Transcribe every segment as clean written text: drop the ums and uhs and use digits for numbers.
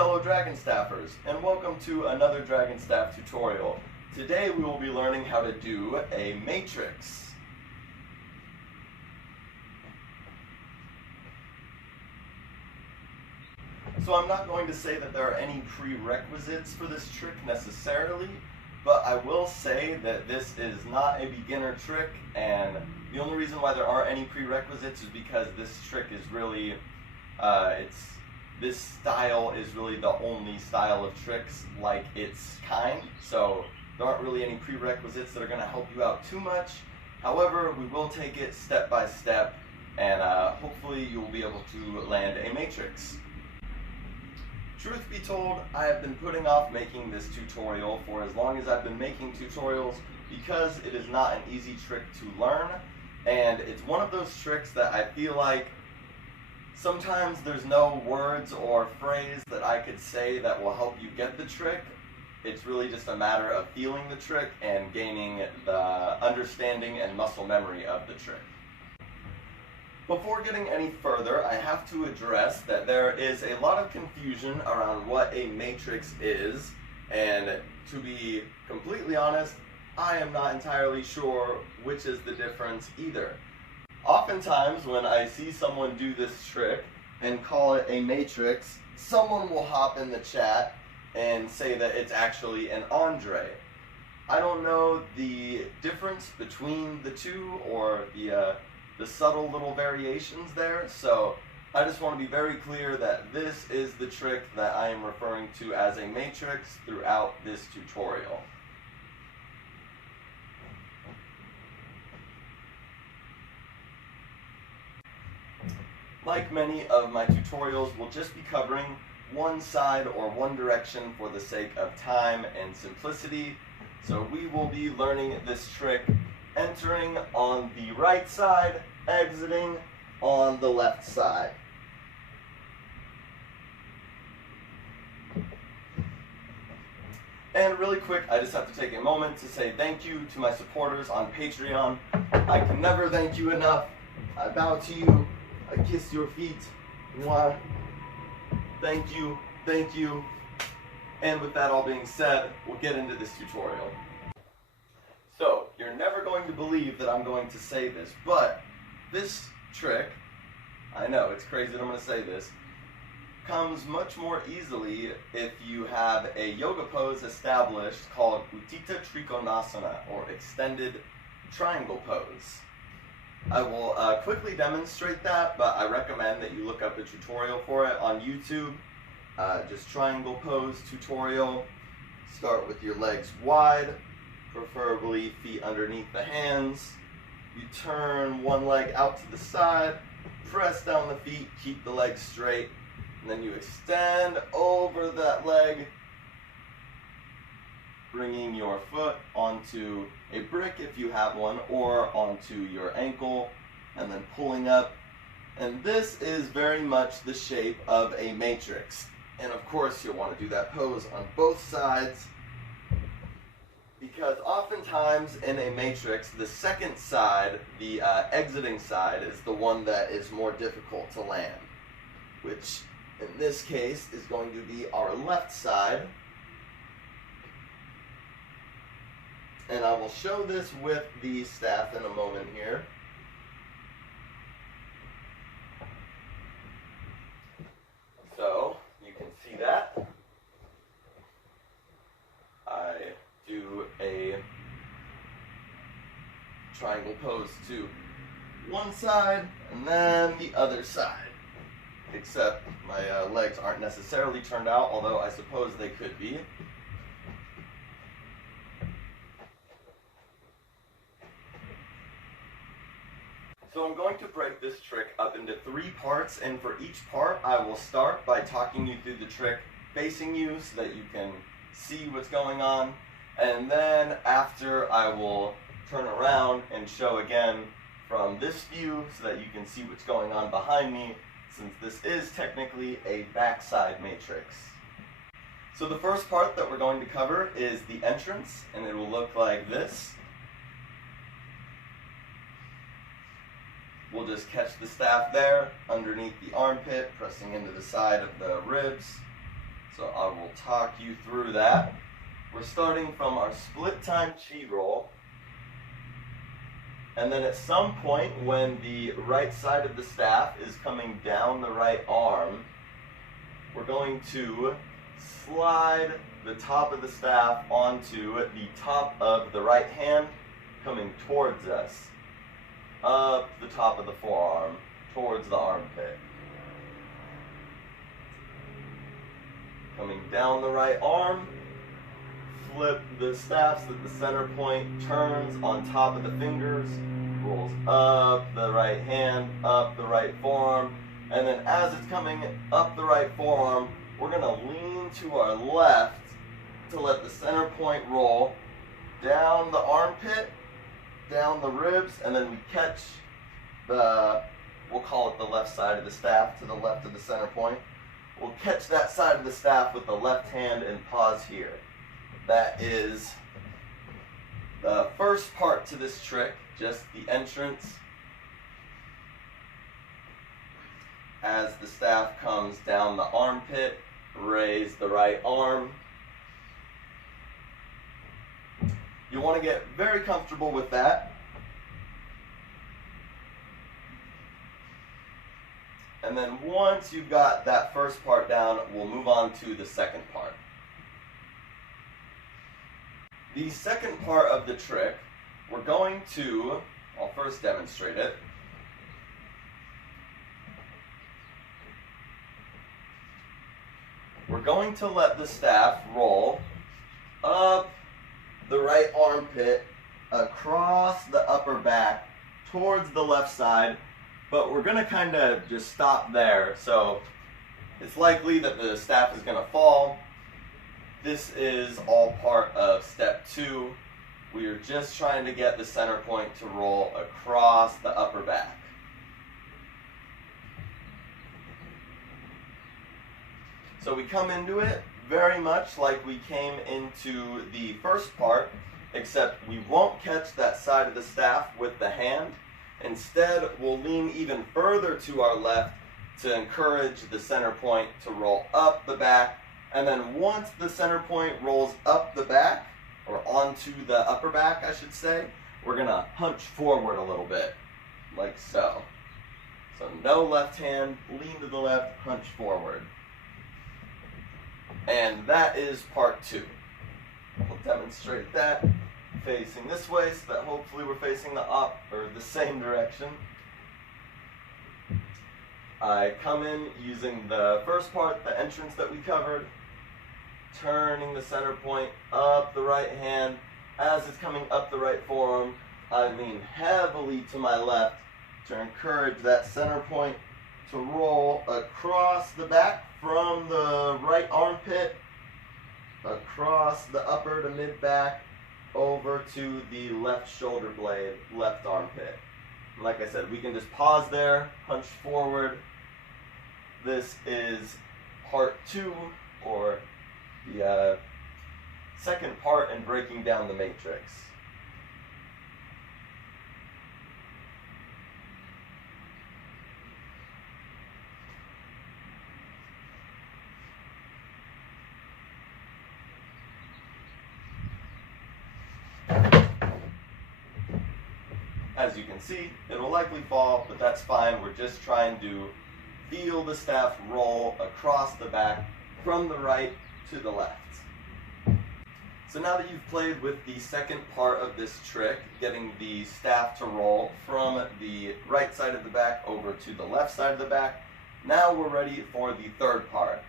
fellow Dragonstaffers, and welcome to another Dragonstaff tutorial. Today we will be learning how to do a matrix. So I'm not going to say that there are any prerequisites for this trick necessarily, but I will say that this is not a beginner trick, and the only reason why there aren't any prerequisites is because this trick is really, this style is really the only style of tricks like its kind, so there aren't really any prerequisites that are going to help you out too much. However, we will take it step by step, and hopefully you will be able to land a matrix. Truth be told, I have been putting off making this tutorial for as long as I've been making tutorials because it is not an easy trick to learn, and it's one of those tricks that I feel like sometimes there's no words or phrase that I could say that will help you get the trick. It's really just a matter of feeling the trick and gaining the understanding and muscle memory of the trick. Before getting any further, I have to address that there is a lot of confusion around what a matrix is, and to be completely honest, I am not entirely sure which is the difference either. Oftentimes when I see someone do this trick and call it a matrix, someone will hop in the chat and say that it's actually an Andre. I don't know the difference between the two or the subtle little variations there, so I just want to be very clear that this is the trick that I am referring to as a matrix throughout this tutorial. Like many of my tutorials, we'll just be covering one side or one direction for the sake of time and simplicity. So we will be learning this trick entering on the right side, exiting on the left side. And really quick, I just have to take a moment to say thank you to my supporters on Patreon. I can never thank you enough. I bow to you. I kiss your feet. Mwah. Thank you. Thank you. And with that all being said, we'll get into this tutorial. So, you're never going to believe that I'm going to say this, but this trick, I know, it's crazy that I'm going to say this, comes much more easily if you have a yoga pose established called Uttita Trikonasana, or extended triangle pose. I will quickly demonstrate that, but I recommend that you look up the tutorial for it on YouTube. Just triangle pose tutorial. Start with your legs wide, preferably feet underneath the hands. You turn one leg out to the side, press down the feet, keep the legs straight, and then you extend over that leg, bringing your foot onto a brick if you have one, or onto your ankle, and then pulling up. And this is very much the shape of a matrix. And of course you'll want to do that pose on both sides, because oftentimes in a matrix, the second side, the exiting side, is the one that is more difficult to land, which in this case is going to be our left side. And I will show this with the staff in a moment here. So, you can see that. I do a triangle pose to one side and then the other side. Except my legs aren't necessarily turned out, although I suppose they could be. So I'm going to break this trick up into 3 parts, and for each part I will start by talking you through the trick facing you so that you can see what's going on, and then after I will turn around and show again from this view so that you can see what's going on behind me, since this is technically a backside matrix. So the first part that we're going to cover is the entrance, and it will look like this. We'll just catch the staff there, underneath the armpit, pressing into the side of the ribs. So I will talk you through that. We're starting from our split time chi roll. And then at some point when the right side of the staff is coming down the right arm, we're going to slide the top of the staff onto the top of the right hand, coming towards us, up the top of the forearm, towards the armpit. Coming down the right arm, flip the staff so that the center point turns on top of the fingers, rolls up the right hand, up the right forearm, and then as it's coming up the right forearm, we're going to lean to our left to let the center point roll down the armpit, down the ribs, and then we catch the, we'll call it the left side of the staff to the left of the center point. We'll catch that side of the staff with the left hand and pause here. That is the first part to this trick, just the entrance. As the staff comes down the armpit, raise the right arm. You want to get very comfortable with that. And then once you've got that first part down, we'll move on to the second part. The second part of the trick, we're going to, I'll first demonstrate it. We're going to let the staff roll up the right armpit, across the upper back, towards the left side, but we're going to kind of just stop there. So it's likely that the staff is going to fall. This is all part of step 2. We are just trying to get the center point to roll across the upper back. So we come into it very much like we came into the first part, except we won't catch that side of the staff with the hand. Instead, we'll lean even further to our left to encourage the center point to roll up the back. And then once the center point rolls up the back, or onto the upper back, I should say, we're going to hunch forward a little bit, like so. So no left hand, lean to the left, hunch forward. And that is part 2. We'll demonstrate that facing this way so that hopefully we're facing the same direction. I come in using the first part, the entrance that we covered, turning the center point up the right hand. As it's coming up the right forearm, I lean heavily to my left to encourage that center point to roll across the back from the right armpit, across the upper to mid back, over to the left shoulder blade, left armpit. And like I said, we can just pause there, hunch forward. This is part 2, or the second part in breaking down the matrix. As you can see, it'll likely fall, but that's fine. We're just trying to feel the staff roll across the back from the right to the left. So now that you've played with the second part of this trick, getting the staff to roll from the right side of the back over to the left side of the back, now we're ready for the third part.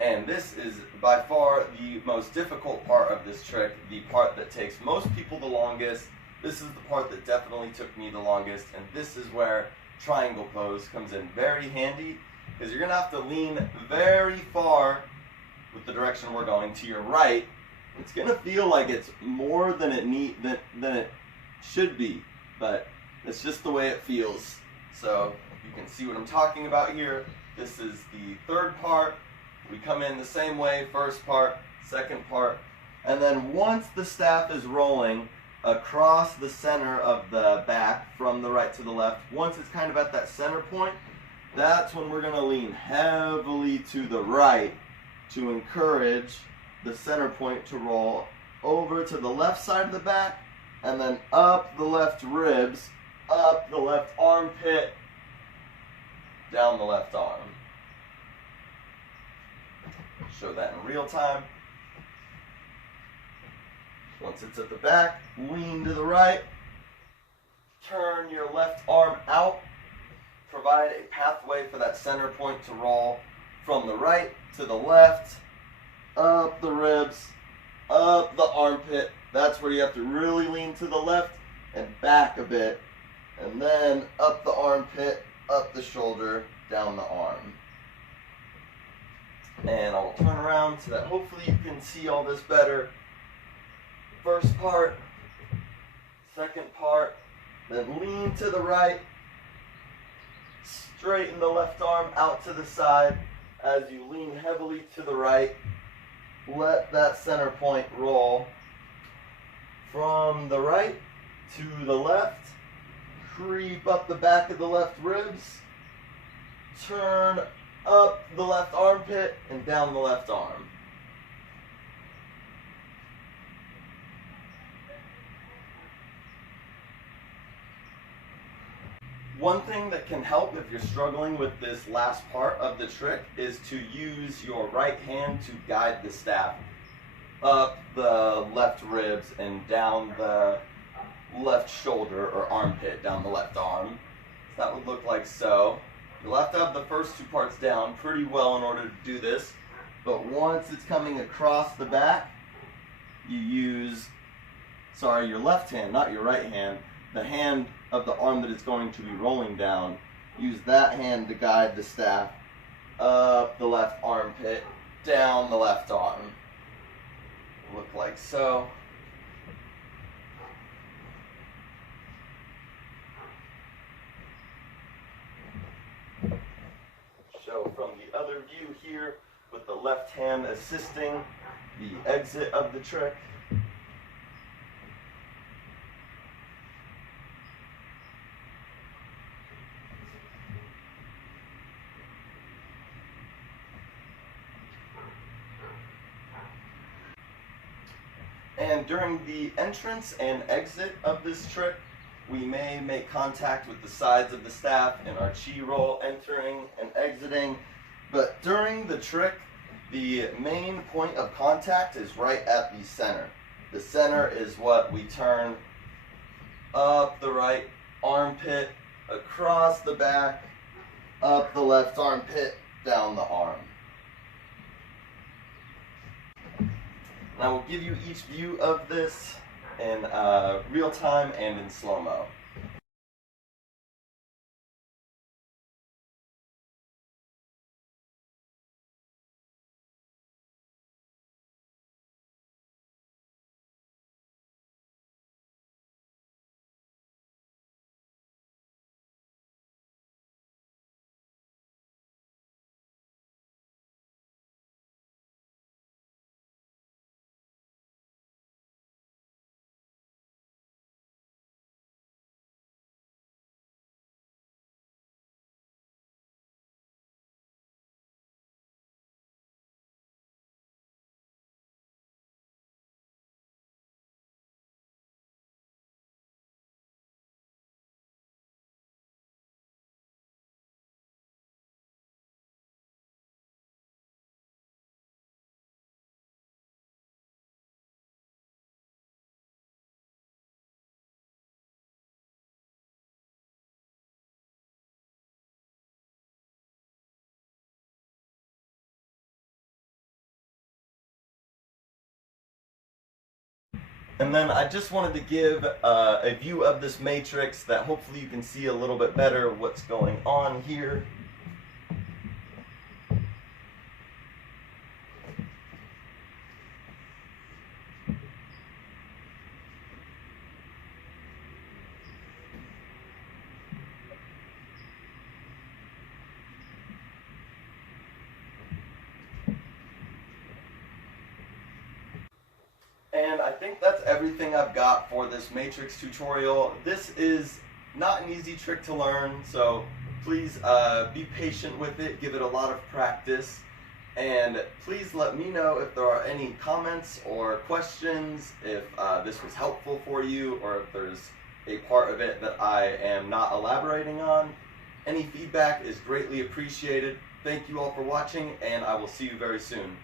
And this is by far the most difficult part of this trick, the part that takes most people the longest. This is the part that definitely took me the longest, and this is where triangle pose comes in very handy, because you're going to have to lean very far with the direction we're going to your right. It's going to feel like it's more than it should be, but it's just the way it feels. So you can see what I'm talking about here. This is the third part. We come in the same way, first part, second part, and then once the staff is rolling across the center of the back from the right to the left, once it's kind of at that center point, that's when we're going to lean heavily to the right to encourage the center point to roll over to the left side of the back, and then up the left ribs, up the left armpit, down the left arm. Show that in real time. Once it's at the back, lean to the right, turn your left arm out, provide a pathway for that center point to roll from the right to the left, up the ribs, up the armpit. That's where you have to really lean to the left and back a bit, and then up the armpit, up the shoulder, down the arm. And I'll turn around so that hopefully you can see all this better. First part, second part, then lean to the right, straighten the left arm out to the side. As you lean heavily to the right, let that center point roll from the right to the left, creep up the back of the left ribs, turn up the left armpit and down the left arm. One thing that can help if you're struggling with this last part of the trick is to use your right hand to guide the staff up the left ribs and down the left shoulder or armpit, down the left arm. So that would look like so. You'll have to have the first two parts down pretty well in order to do this, but once it's coming across the back, you use, your left hand, not your right hand, the hand of the arm that it's going to be rolling down. Use that hand to guide the staff up the left armpit, down the left arm. Look like so. Show from the other view here with the left hand assisting the exit of the trick. And during the entrance and exit of this trick, we may make contact with the sides of the staff in our chi roll, entering and exiting. But during the trick, the main point of contact is right at the center. The center is what we turn up the right armpit, across the back, up the left armpit, down the arm. And I will give you each view of this in real time and in slow-mo. And then I just wanted to give a view of this matrix that hopefully you can see a little bit better what's going on here. And I think that's everything I've got for this matrix tutorial. This is not an easy trick to learn, so please be patient with it, give it a lot of practice. And please let me know if there are any comments or questions, if this was helpful for you, or if there's a part of it that I am not elaborating on. Any feedback is greatly appreciated. Thank you all for watching, and I will see you very soon.